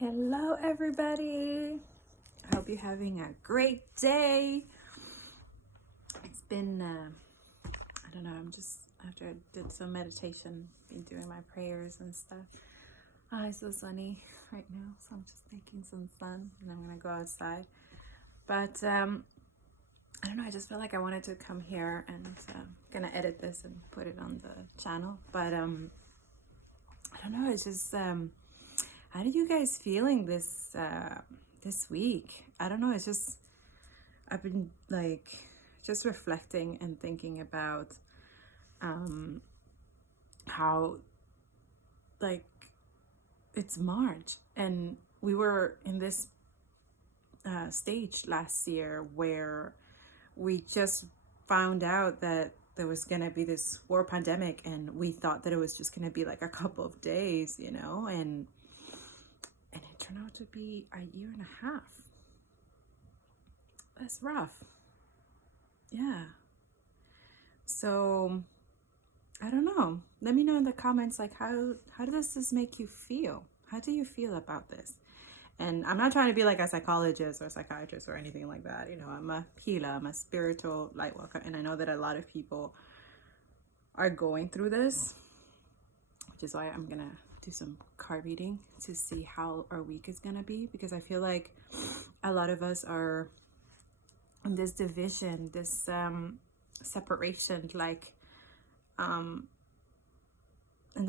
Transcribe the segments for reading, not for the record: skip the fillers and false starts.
Hello, everybody. I hope you're having a great day. It's been, I don't know, I'm just, after I did some meditation, been doing my prayers and stuff. It's so sunny right now, so I'm just taking some sun and I'm going to go outside. But, I don't know, I just felt like I wanted to come here and going to edit this and put it on the channel. But, I don't know, it's just, how are you guys feeling this week? I don't know. It's just I've been like just reflecting and thinking about how like it's March and we were in this stage last year where we just found out that there was gonna be this war pandemic, and we thought that it was just gonna be like a couple of days, and it turned out to be a year and a half. That's rough. Yeah. So I don't know. Let me know in the comments, like, how does this make you feel? How do you feel about this? And I'm not trying to be like a psychologist or a psychiatrist or anything like that. I'm a healer. I'm a spiritual light worker, and I know that a lot of people are going through this, which is why I'm gonna do some card reading to see how our week is gonna be, because I feel like a lot of us are in this division, this separation, and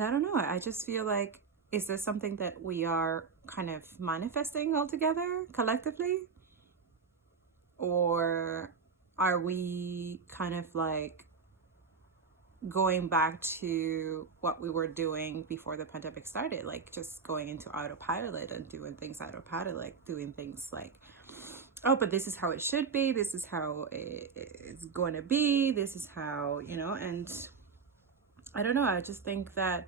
I don't know, I just feel like, is this something that we are kind of manifesting all together collectively, or are we kind of like going back to what we were doing before the pandemic started, like just going into autopilot and doing things autopilot, like doing things like, oh, but this is how it should be, this is how it's going to be, this is how, and I don't know, I just think that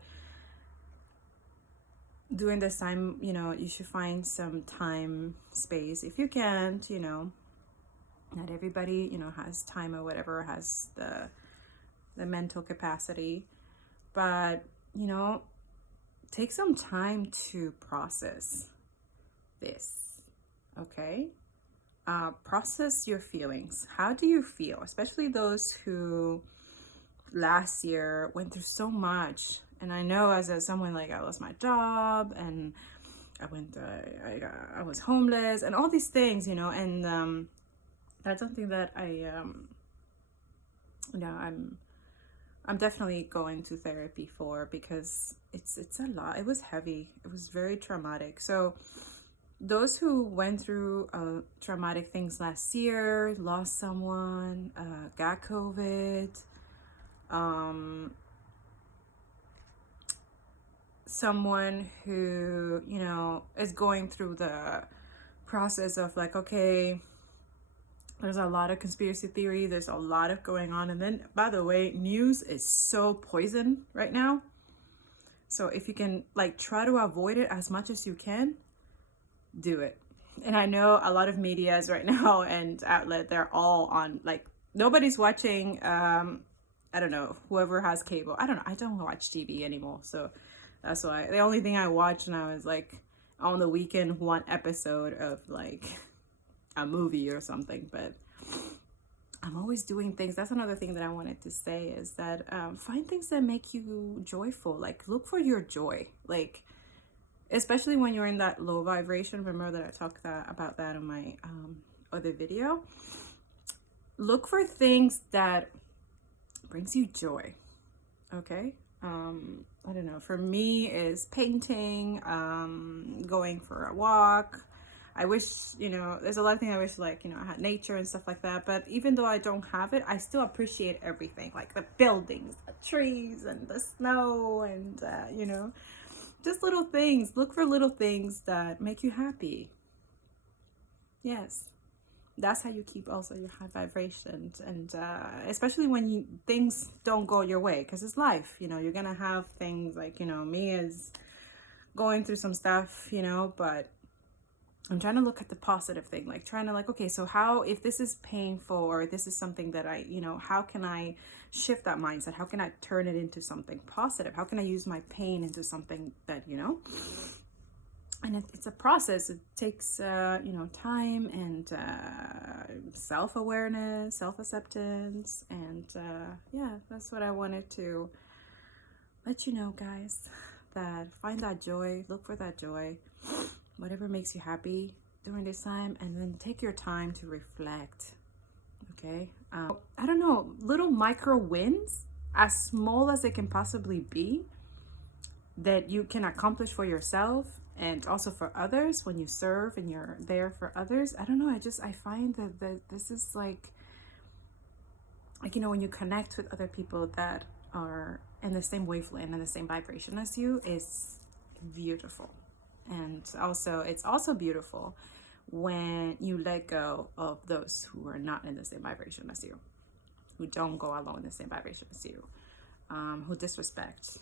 during this time, you should find some time, space, if you can't, not everybody, has time or whatever, has the mental capacity, but take some time to process this. Okay, process your feelings. How do you feel, especially those who last year went through so much? And I know, as someone, like, I lost my job, and I was homeless, and all these things, and that's something that I'm definitely going to therapy for, because it's a lot. It was heavy. It was very traumatic. So those who went through traumatic things last year, lost someone, got COVID, someone who, is going through the process of like, okay, there's a lot of conspiracy theory, there's a lot of going on. And then, by the way, news is so poison right now. So if you can, like, try to avoid it as much as you can, do it. And I know a lot of medias right now and outlet, they're all on, like, nobody's watching, I don't know, whoever has cable. I don't watch TV anymore. So that's why the only thing I watch now is, like, on the weekend, one episode of, like, a movie or something. But I'm always doing things. That's another thing that I wanted to say, is that find things that make you joyful. Like, look for your joy, like, especially when you're in that low vibration. Remember that I talked about that in my other video. Look for things that brings you joy. Okay, I don't know, for me is painting, going for a walk. I wish, there's a lot of things I wish, like, I had nature and stuff like that. But even though I don't have it, I still appreciate everything, like the buildings, the trees, and the snow, and, just little things. Look for little things that make you happy. Yes. That's how you keep also your high vibrations. And especially when things don't go your way, because it's life, you're going to have things like, me is going through some stuff, but I'm trying to look at the positive thing, like trying to, like, okay, so how, if this is painful, or this is something that I, how can I shift that mindset? How can I turn it into something positive? How can I use my pain into something that, and it's a process. It takes time and self-awareness, self-acceptance, and yeah, that's what I wanted to let you know, guys. That find that joy, look for that joy, whatever makes you happy during this time, and then take your time to reflect. Okay, I don't know, little micro wins, as small as they can possibly be, that you can accomplish for yourself and also for others when you serve and you're there for others. I don't know, I find that this is like when you connect with other people that are in the same wavelength and the same vibration as you, is beautiful. And also it's also beautiful when you let go of those who are not in the same vibration as you, who don't go along in the same vibration as you, who disrespect.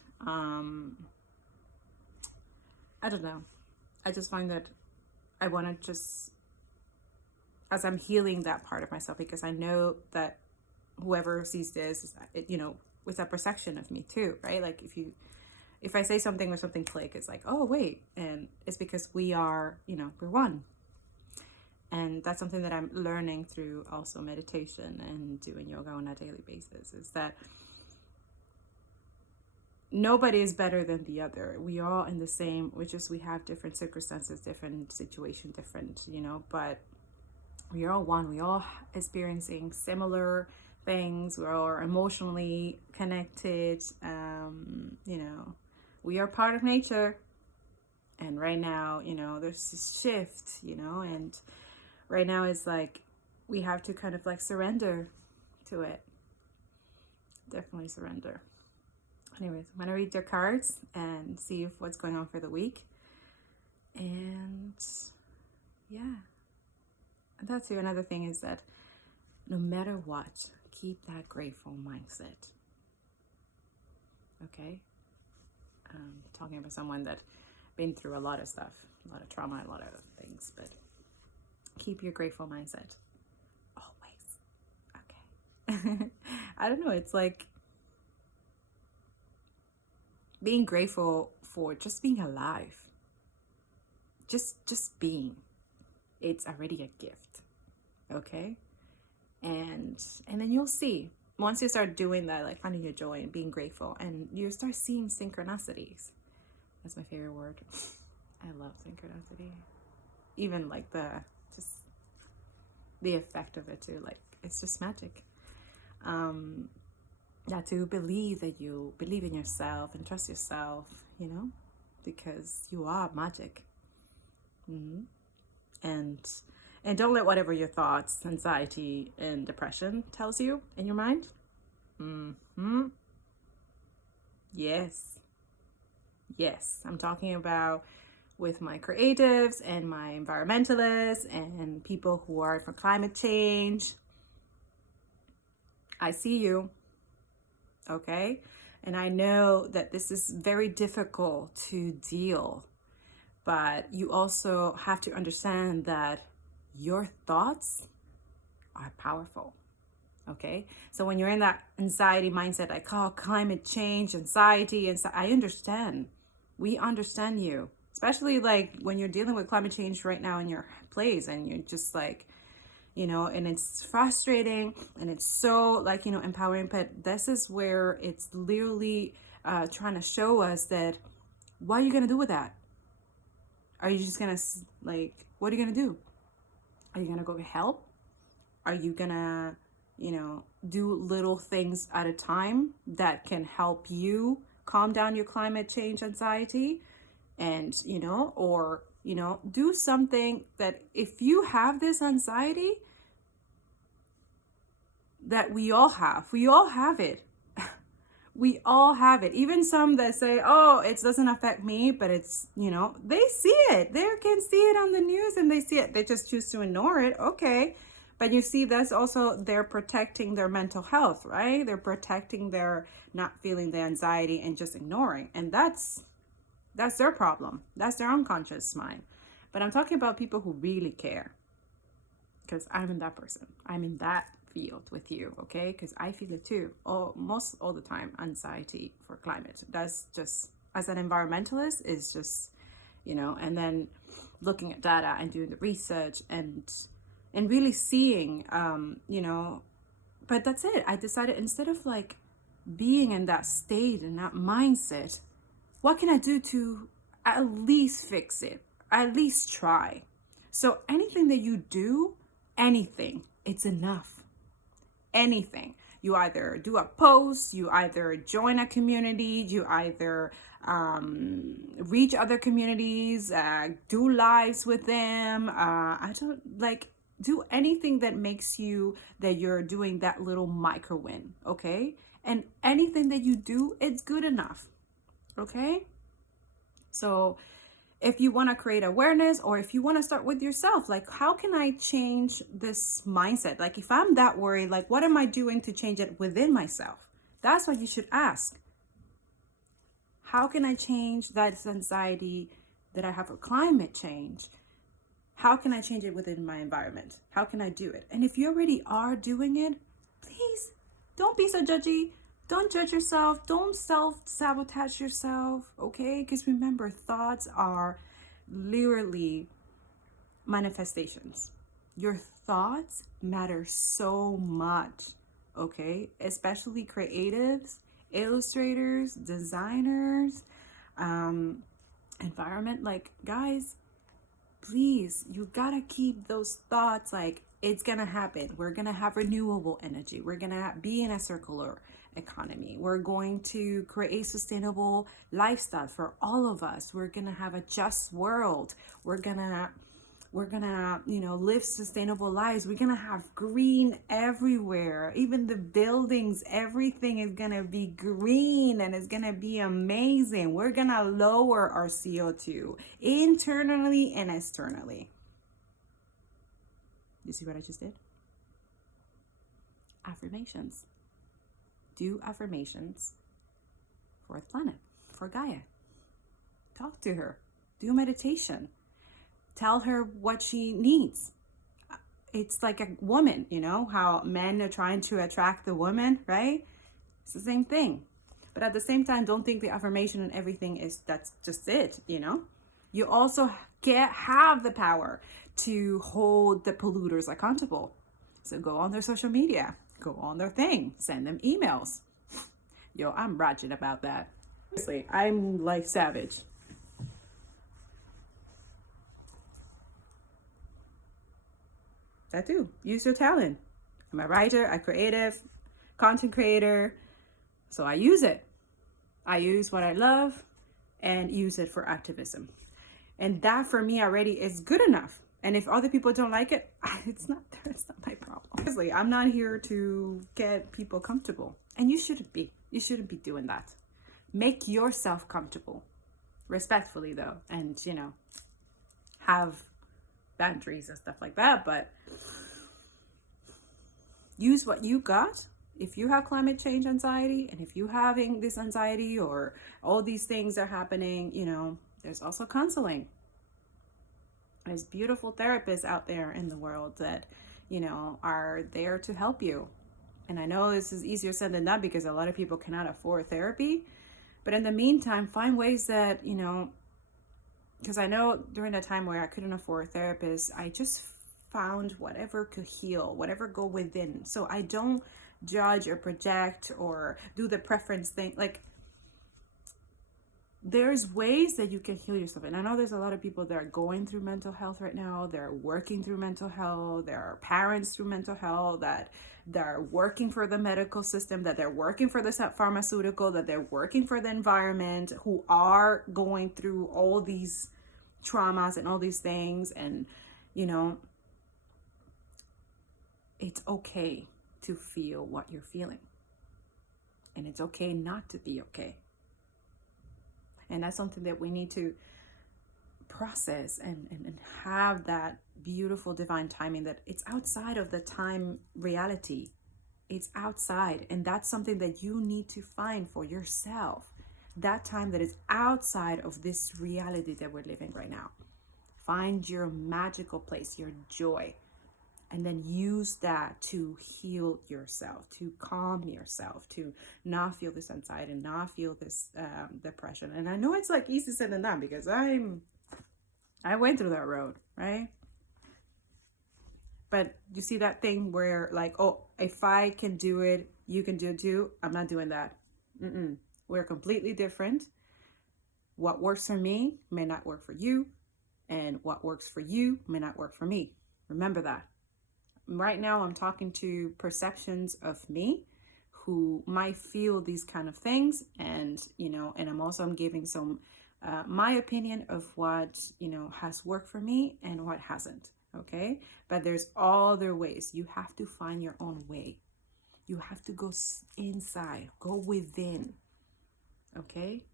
I don't know. I just find that I want to just, as I'm healing that part of myself, because I know that whoever sees this, with a perception of me too, right? Like if I say something or something click, it's like, oh wait, and it's because we are, we're one. And that's something that I'm learning through also meditation and doing yoga on a daily basis, is that nobody is better than the other. We are all in the same, which is we have different circumstances, different situation, different, but we are all one. We all experiencing similar things. We're all emotionally connected. We are part of nature. And right now, there's this shift, and right now it's like we have to kind of like surrender to it. Definitely surrender. Anyways, I'm gonna read your cards and see if what's going on for the week. And yeah, and that's another thing, is that no matter what, keep that grateful mindset. Okay, talking about someone that been through a lot of stuff, a lot of trauma, a lot of things, but keep your grateful mindset always. Okay. I don't know, it's like being grateful for just being alive, just being, it's already a gift. Okay, and then you'll see, once you start doing that, like finding your joy and being grateful, and you start seeing synchronicities. That's my favorite word. I love synchronicity. Even like the effect of it too, like it's just magic. To believe that you believe in yourself and trust yourself, because you are magic. Mm-hmm. And don't let whatever your thoughts, anxiety, and depression tells you in your mind. Mm-hmm. Yes, I'm talking about with my creatives and my environmentalists and people who are for climate change. I see you. Okay, and I know that this is very difficult to deal, but you also have to understand that your thoughts are powerful. Okay, so when you're in that anxiety mindset, I call climate change anxiety, and I understand. We understand you, especially like when you're dealing with climate change right now in your place, and you're just like, and it's frustrating, and it's so like, empowering, but this is where it's literally trying to show us that, what are you going to do with that? Are you just going to, like, what are you going to do? Are you going to go get help? Are you going to, do little things at a time that can help you calm down your climate change anxiety? And, or do something that, if you have this anxiety that we all have it. We all have it. Even some that say, oh, it doesn't affect me, but it's, they see it. They can see it on the news and they see it. They just choose to ignore it. Okay. But you see, that's also, they're protecting their mental health, right? They're protecting their not feeling the anxiety and just ignoring. And that's their problem. That's their unconscious mind. But I'm talking about people who really care, because I'm in that person. I'm in that field with you, okay? Because I feel it too, almost all the time, anxiety for climate. That's just, as an environmentalist, is just, and then looking at data and doing the research and really seeing, but that's it. I decided, instead of like being in that state and that mindset, what can I do to at least fix it? At least try. So anything that you do, anything, it's enough. Anything. You either do a post, you either join a community, you either reach other communities, do lives with them. I don't like do anything that makes you that you're doing that little micro win, okay? And anything that you do, it's good enough, okay? So if you want to create awareness, or if you want to start with yourself, like, how can I change this mindset? Like, if I'm that worried, like, what am I doing to change it within myself? That's what you should ask. How can I change that anxiety that I have for climate change? How can I change it within my environment? How can I do it? And if you already are doing it, please don't be so judgy. Don't judge yourself. Don't self-sabotage yourself, okay? Because remember, thoughts are literally manifestations. Your thoughts matter so much, okay? Especially creatives, illustrators, designers, environment. Like, guys, please, you gotta keep those thoughts like, it's gonna happen. We're gonna have renewable energy. We're gonna be in a circular economy. We're going to create sustainable lifestyle for all of us. We're gonna have a just world. We're gonna live sustainable lives. We're gonna have green everywhere. Even the buildings, everything is gonna be green and it's gonna be amazing. We're gonna lower our CO2 internally and externally. You see what I just did? Affirmations. Do affirmations for the planet, for Gaia. Talk to her. Do meditation. Tell her what she needs. It's like a woman, how men are trying to attract the woman, right? It's the same thing. But at the same time, don't think the affirmation and everything that's just it, You also have the power to hold the polluters accountable. So go on their social media, go on their thing, send them emails. Yo, I'm ratchet about that. Honestly, I'm like savage. That too. Use your talent. I'm a writer, a creative, content creator. So I use it. I use what I love and use it for activism. And that for me already is good enough. And if other people don't like it, it's not my problem. Honestly, I'm not here to get people comfortable. And you shouldn't be. You shouldn't be doing that. Make yourself comfortable. Respectfully though. And have boundaries and stuff like that. But use what you got. If you have climate change anxiety, and if you're having this anxiety or all these things are happening, there's also counseling. There's beautiful therapists out there in the world that, are there to help you. And I know this is easier said than done because a lot of people cannot afford therapy. But in the meantime, find ways that, because I know during the time where I couldn't afford a therapist, I just found whatever could heal, whatever go within. So I don't judge or project or do the preference thing. Like, there's ways that you can heal yourself. And I know there's a lot of people that are going through mental health right now. They're working through mental health. There are parents through mental health that they're working for the medical system, that they're working for the pharmaceutical, that they're working for the environment, who are going through all these traumas and all these things. And, it's okay to feel what you're feeling. And it's okay not to be okay. And that's something that we need to process and have that beautiful divine timing, that it's outside of the time reality. It's outside. And that's something that you need to find for yourself. That time that is outside of this reality that we're living right now. Find your magical place, your joy. And then use that to heal yourself, to calm yourself, to not feel this anxiety, not feel this depression. And I know it's like easy said than done because I'm I went through that road, right? But you see that thing where like, oh, if I can do it, you can do it too. I'm not doing that. Mm-mm. We're completely different. What works for me may not work for you, and what works for you may not work for me. Remember that. Right now, I'm talking to perceptions of me who might feel these kind of things, and and I'm giving some my opinion of what has worked for me and what hasn't. Okay, but there's other ways. You have to find your own way. You have to go inside, go within. Okay,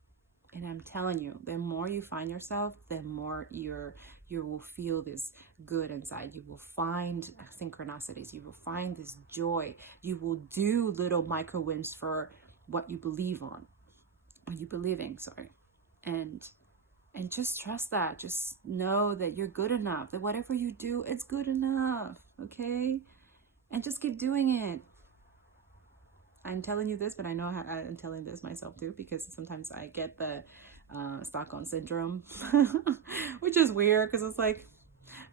and I'm telling you, the more you find yourself, the more you will feel this good inside. You will find synchronicities. You will find this joy. You will do little micro wins for what you believe on, what you believe in, sorry. And just trust that. Just know that you're good enough, that whatever you do, it's good enough, okay? And just keep doing it. I'm telling you this, but I know I'm telling this myself too, because sometimes I get the Stockholm syndrome, which is weird because it's like,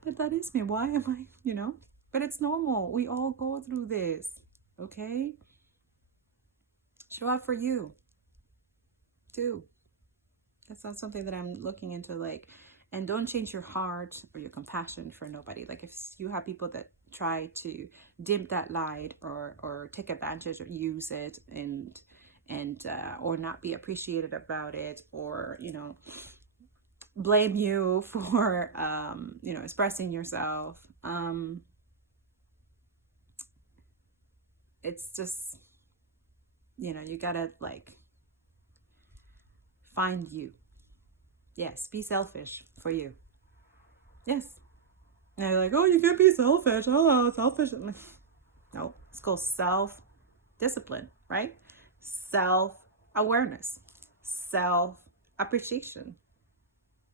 but that is me. Why am I, But it's normal. We all go through this, okay? Show up for you too. That's not something that I'm looking into, like, and don't change your heart or your compassion for nobody. Like, if you have people that try to dim that light or take advantage or use it and or not be appreciated about it, or blame you for expressing yourself, it's just you gotta like find you. Yes, be selfish for you. Yes. And you're like, oh, you can't be selfish. Oh, selfish. No, it's called self-discipline, right? Self-awareness, self-appreciation,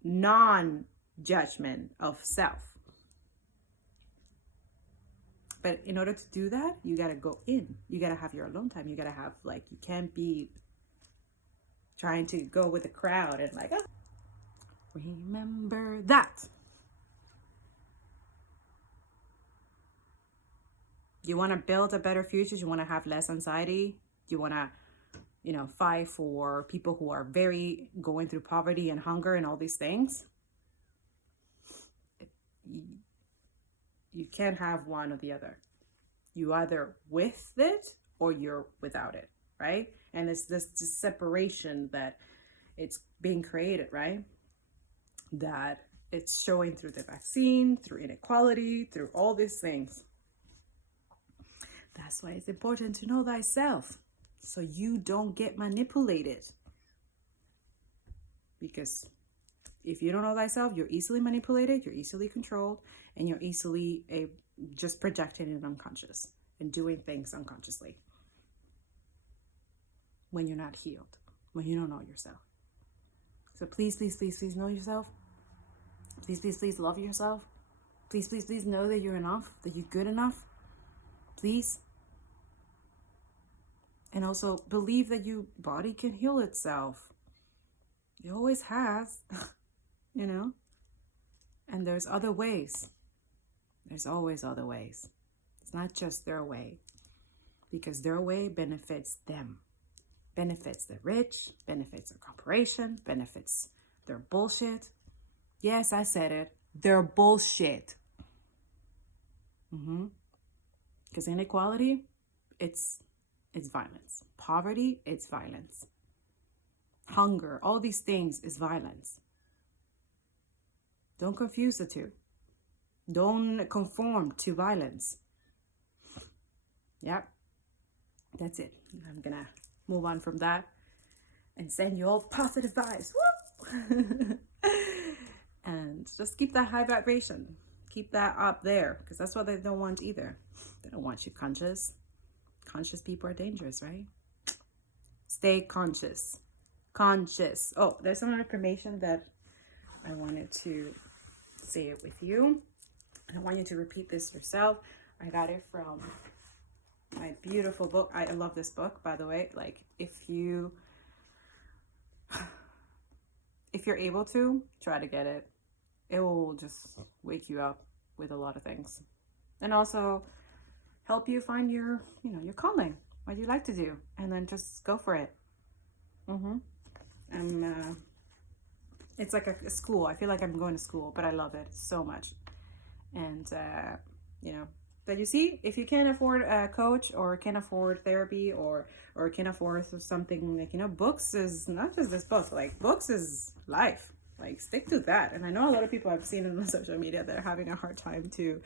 non-judgment of self. But in order to do that, you got to go in. You got to have your alone time. You got to have, like, you can't be trying to go with the crowd and like, oh, remember that. You want to build a better future. You want to have less anxiety. You want to, fight for people who are very going through poverty and hunger and all these things. You can't have one or the other. You either with it or you're without it, right? And it's this separation that it's being created, right? That it's showing through the vaccine, through inequality, through all these things. That's why it's important to know thyself, so you don't get manipulated. Because if you don't know thyself, you're easily manipulated, you're easily controlled, and you're easily just projecting in unconscious and doing things unconsciously when you're not healed, when you don't know yourself. So please, please, please, please know yourself. Please, please, please love yourself. Please, please, please know that you're enough, that you're good enough. Please. And also believe that your body can heal itself. It always has, And there's other ways. There's always other ways. It's not just their way. Because their way benefits them. Benefits the rich, benefits their corporation, benefits their bullshit. Yes, I said it. Their bullshit. Because inequality, it's violence. Poverty, it's violence. Hunger, all these things is violence. Don't confuse the two. Don't conform to violence. Yep. That's it. I'm gonna move on from that and send you all positive vibes. Woo! And just keep that high vibration. Keep that up there, because that's what they don't want either. They don't want you conscious. Conscious people are dangerous, right? Stay conscious. Conscious. Oh, there's some information that I wanted to say it with you. I want you to repeat this yourself. I got it from my beautiful book. I love this book, by the way. Like, if you're able to, try to get it. it will just wake you up with a lot of things, and also help you find your, your calling, what you like to do, and then just go for it. I'm it's like a school. I feel like I'm going to school, but I love it so much. And that you see, if you can't afford a coach, or can't afford therapy, or can't afford something like, books is not just this book. Like, books is life. Like, stick to that. And I know a lot of people I've seen on social media that are having a hard time to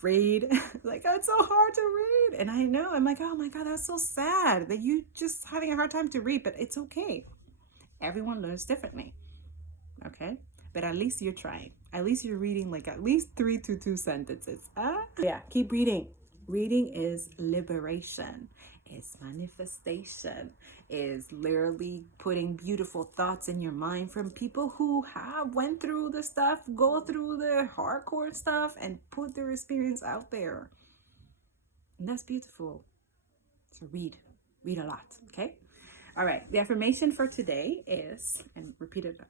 read. Like, oh, it's so hard to read. And I know, I'm like, oh my God, that's so sad that you just having a hard time to read. But it's okay. Everyone learns differently. Okay, but at least you're trying. At least you're reading like at least 3 to 2 sentences. Yeah, keep reading. Reading is liberation, is manifestation, is literally putting beautiful thoughts in your mind from people who have went through the stuff, go through the hardcore stuff, and put their experience out there. And that's beautiful. So read a lot. Okay. All right, the affirmation for today is, and repeat it,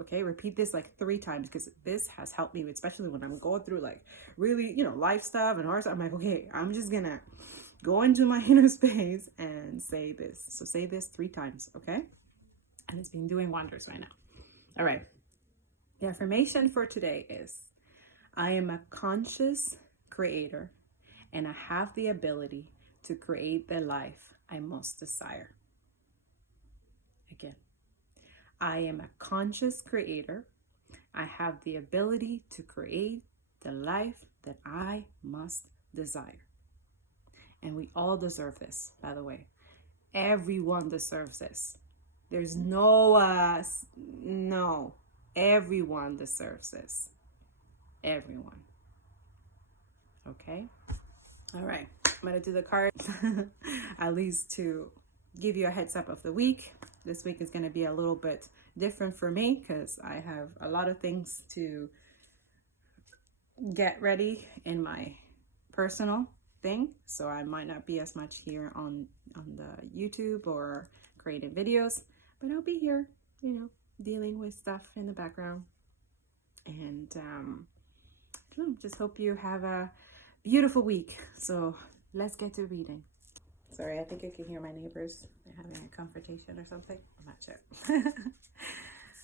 okay? Repeat this like 3 times, because this has helped me, especially when I'm going through like really, life stuff and hard stuff. I'm like, okay, I'm just gonna go into my inner space and say this. So say this 3 times, okay? And it's been doing wonders right now. All right, the affirmation for today is, I am a conscious creator, and I have the ability to create the life I most desire. Again, I am a conscious creator. I have the ability to create the life that I must desire. And we all deserve this, by the way. Everyone deserves this. There's no, everyone deserves this. Everyone. Okay? All right. I'm going to do the card at least to give you a heads up of the week. This week is going to be a little bit different for me because I have a lot of things to get ready in my personal thing. So I might not be as much here on the YouTube or creating videos, but I'll be here, dealing with stuff in the background. And just hope you have a beautiful week. So let's get to reading. Sorry, I think I can hear my neighbors. They're having a confrontation or something. I'm not sure.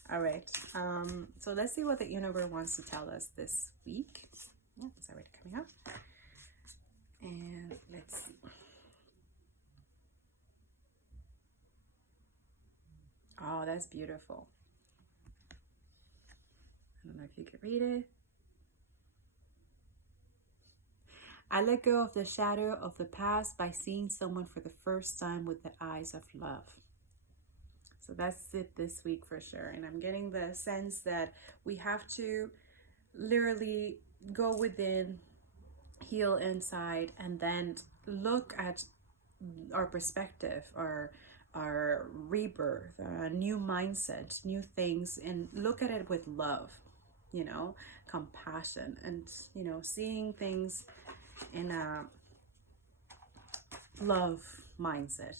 All right. So let's see what the universe wants to tell us this week. Yeah, it's already coming up. And let's see. Oh, that's beautiful. I don't know if you can read it. I let go of the shadow of the past by seeing someone for the first time with the eyes of love. So that's it this week for sure. And I'm getting the sense that we have to literally go within, heal inside, and then look at our perspective, our rebirth, new mindset, new things, and look at it with love, compassion, and, seeing things in a love mindset,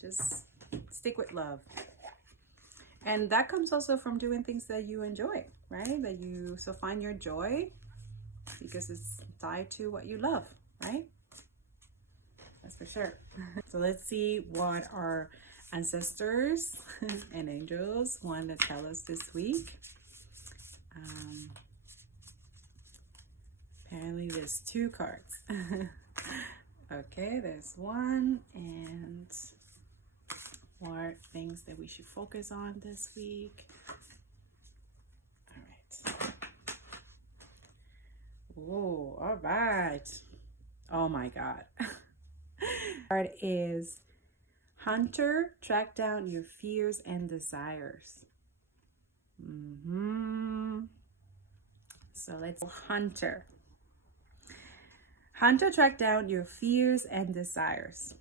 just stick with love. And that comes also from doing things that you enjoy, right? So find your joy because it's tied to what you love, right? That's for sure. So let's see what our ancestors and angels want to tell us this week. Apparently there's 2 cards. Okay, there's 1, and more things that we should focus on this week. All right. Oh, all right. Oh my God. Card is Hunter, track down your fears and desires. So let's Hunter. Hunter, track down your fears and desires.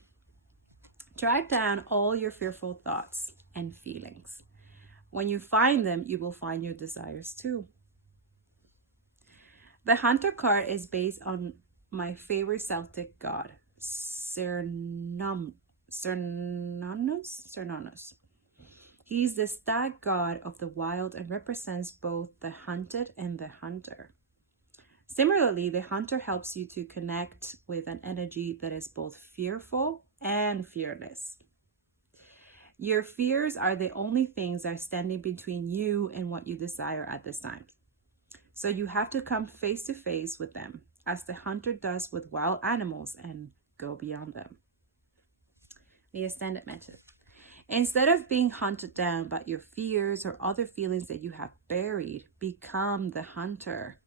Track down all your fearful thoughts and feelings. When you find them, you will find your desires too. The Hunter card is based on my favorite Celtic god, Cernunnos. He's the stag god of the wild and represents both the hunted and the hunter. Similarly, the hunter helps you to connect with an energy that is both fearful and fearless. Your fears are the only things that are standing between you and what you desire at this time. So you have to come face to face with them, as the hunter does with wild animals, and go beyond them. The extended method. Instead of being hunted down by your fears or other feelings that you have buried, become the hunter.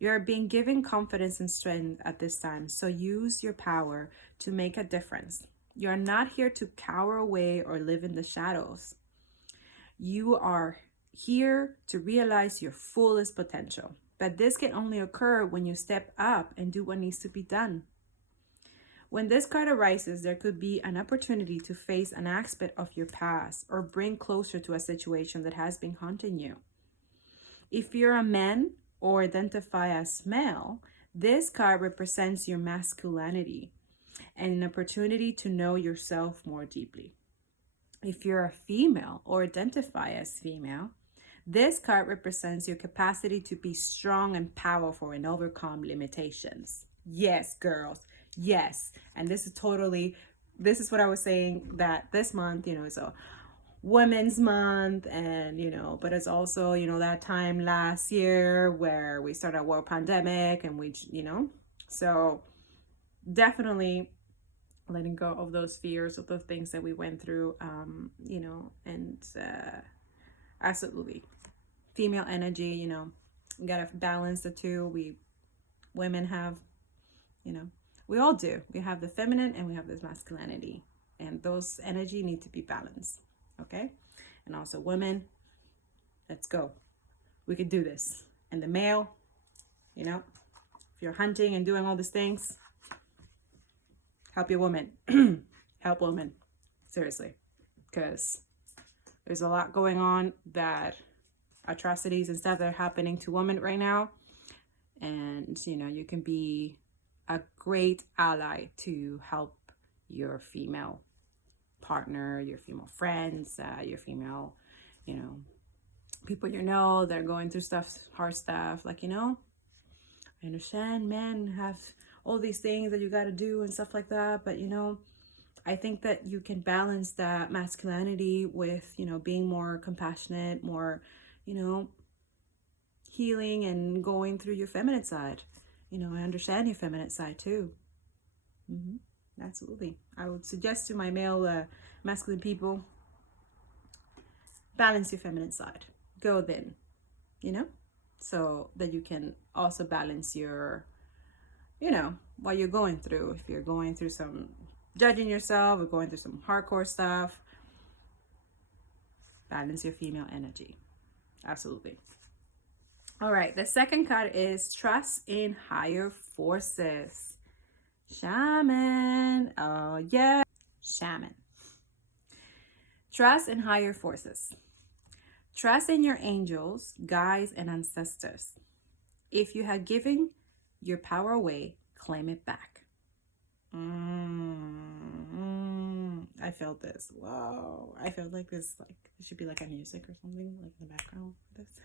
You are being given confidence and strength at this time, so use your power to make a difference. You are not here to cower away or live in the shadows. You are here to realize your fullest potential. But this can only occur when you step up and do what needs to be done. When this card arises, there could be an opportunity to face an aspect of your past or bring closer to a situation that has been haunting you. If you're a man or identify as male, this card represents your masculinity and an opportunity to know yourself more deeply. If you're a female or identify as female, this card represents your capacity to be strong and powerful and overcome limitations. Yes, girls. Yes. And this is what I was saying, that this month, is a Women's Month, and but it's also that time last year where we started a world pandemic, and we so definitely letting go of those fears, of those things that we went through, and absolutely female energy. We gotta balance the two. Women have, we all do. We have the feminine and we have this masculinity, and those energy need to be balanced. Okay. And also women, let's go. We could do this. And the male, if you're hunting and doing all these things, help your woman. Help women. Seriously. Because there's a lot going on, that atrocities and stuff that are happening to women right now. And, you can be a great ally to help your female partner, your female friends, your female, people that are going through hard stuff. Like, I understand men have all these things that you got to do and stuff like that, but I think that you can balance that masculinity with being more compassionate, more healing, and going through your feminine side. I understand your feminine side too. Absolutely. I would suggest to my male masculine people, balance your feminine side. Go then, so that you can also balance your, what you're going through. If you're going through some judging yourself or going through some hardcore stuff, balance your female energy. Absolutely. All right. The second card is trust in higher forces. Shaman. Oh, yeah. Shaman. Trust in higher forces. Trust in your angels, guides, and ancestors. If you have given your power away, claim it back. I felt this. Wow. I felt like this, it should be like a music or something, like in the background. This.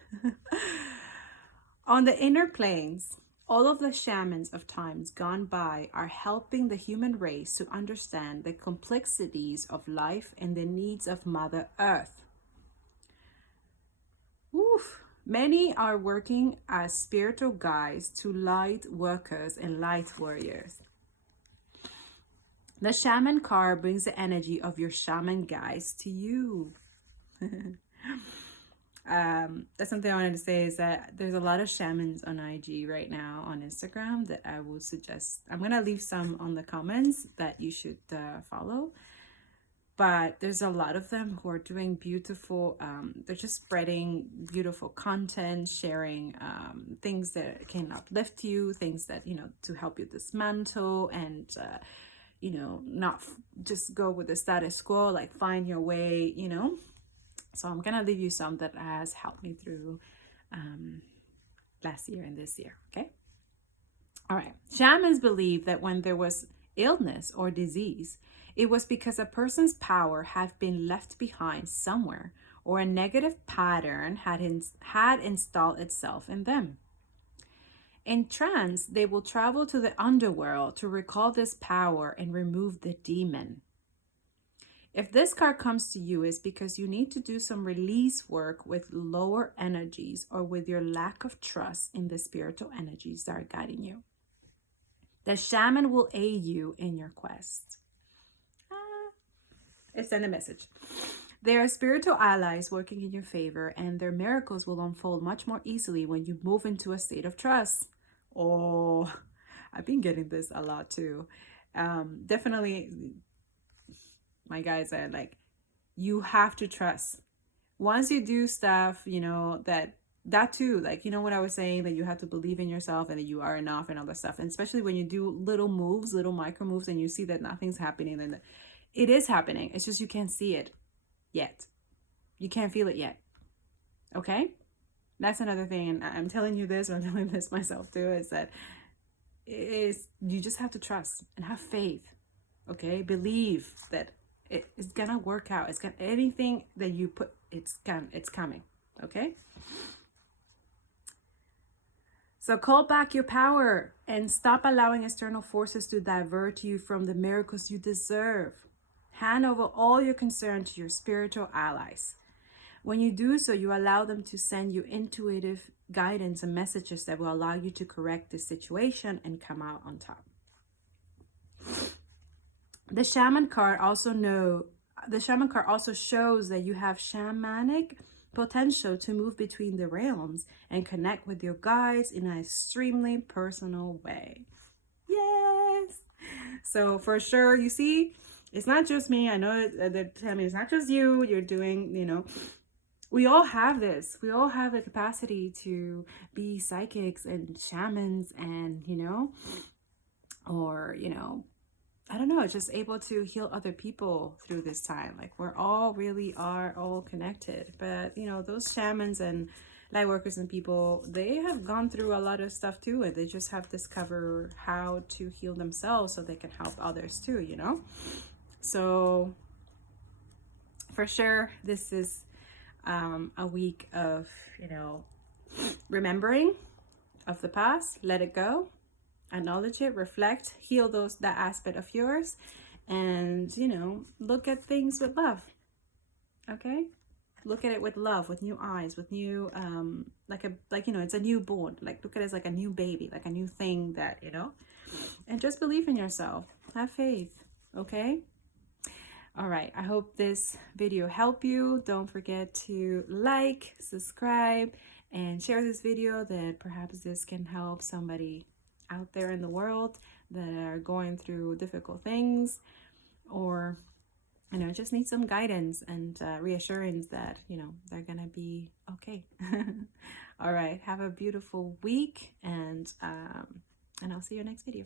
On the inner planes, all of the shamans of times gone by are helping the human race to understand the complexities of life and the needs of Mother Earth. Oof. Many are working as spiritual guides to light workers and light warriors. The shaman card brings the energy of your shaman guides to you. That's something I wanted to say, is that there's a lot of shamans on IG right now, on Instagram, that I would suggest. I'm going to leave some on the comments that you should follow. But there's a lot of them who are doing beautiful, they're just spreading beautiful content, sharing things that can uplift you, things that, to help you dismantle and, not just go with the status quo, like find your way, So I'm going to leave you some that has helped me through last year and this year, okay? All right. Shamans believe that when there was illness or disease, It was because a person's power had been left behind somewhere, or a negative pattern had installed itself in them. In trance, they will travel to the underworld to recall this power and remove the demon. If this card comes to you, it's because you need to do some release work with lower energies or with your lack of trust in the spiritual energies that are guiding you. The shaman will aid you in your quest. It sent a message. They are spiritual allies working in your favor, and their miracles will unfold much more easily when you move into a state of trust. Oh, I've been getting this a lot too. Definitely, my guys are like, you have to trust. Once you do stuff, you know, that too, like, you know what I was saying, that you have to believe in yourself and that you are enough and all that stuff. And especially when you do little moves, little micro moves, and you see that nothing's happening, then it is happening. It's just you can't see it yet. You can't feel it yet. Okay? That's another thing, and I'm telling you this, I'm telling this myself too, is that you just have to trust and have faith. Okay? Believe that it's gonna work out. It's gonna, anything that you put, it's coming. Okay? So call back your power and stop allowing external forces to divert you from the miracles you deserve. Hand over all your concern to your spiritual allies. When you do so, you allow them to send you intuitive guidance and messages that will allow you to correct the situation and come out on top. The shaman card also shows that you have shamanic potential to move between the realms and connect with your guides in an extremely personal way. Yes. So for sure, you see, it's not just me. I know they're telling me it's not just you. You're doing, you know, we all have this. We all have the capacity to be psychics and shamans and, you know, or, you know, I don't know, just able to heal other people through this time. Like we're all really are all connected. But, you know, those shamans and light workers and people, they have gone through a lot of stuff too. And they just have discovered how to heal themselves so they can help others too, you know? So for sure, this is a week of, you know, remembering of the past, let it go, acknowledge it, reflect, heal that aspect of yours, and, you know, look at things with love. Okay? Look at it with love, with new eyes, with new, like, you know, it's a newborn. Like, look at it as like a new baby, like a new thing that, you know, and just believe in yourself. Have faith. Okay? All right, I hope this video helped you. Don't forget to like, subscribe, and share this video, that perhaps this can help somebody out there in the world that are going through difficult things, or, you know, just need some guidance and reassurance that, you know, they're gonna be okay. All right, have a beautiful week, and I'll see you next video.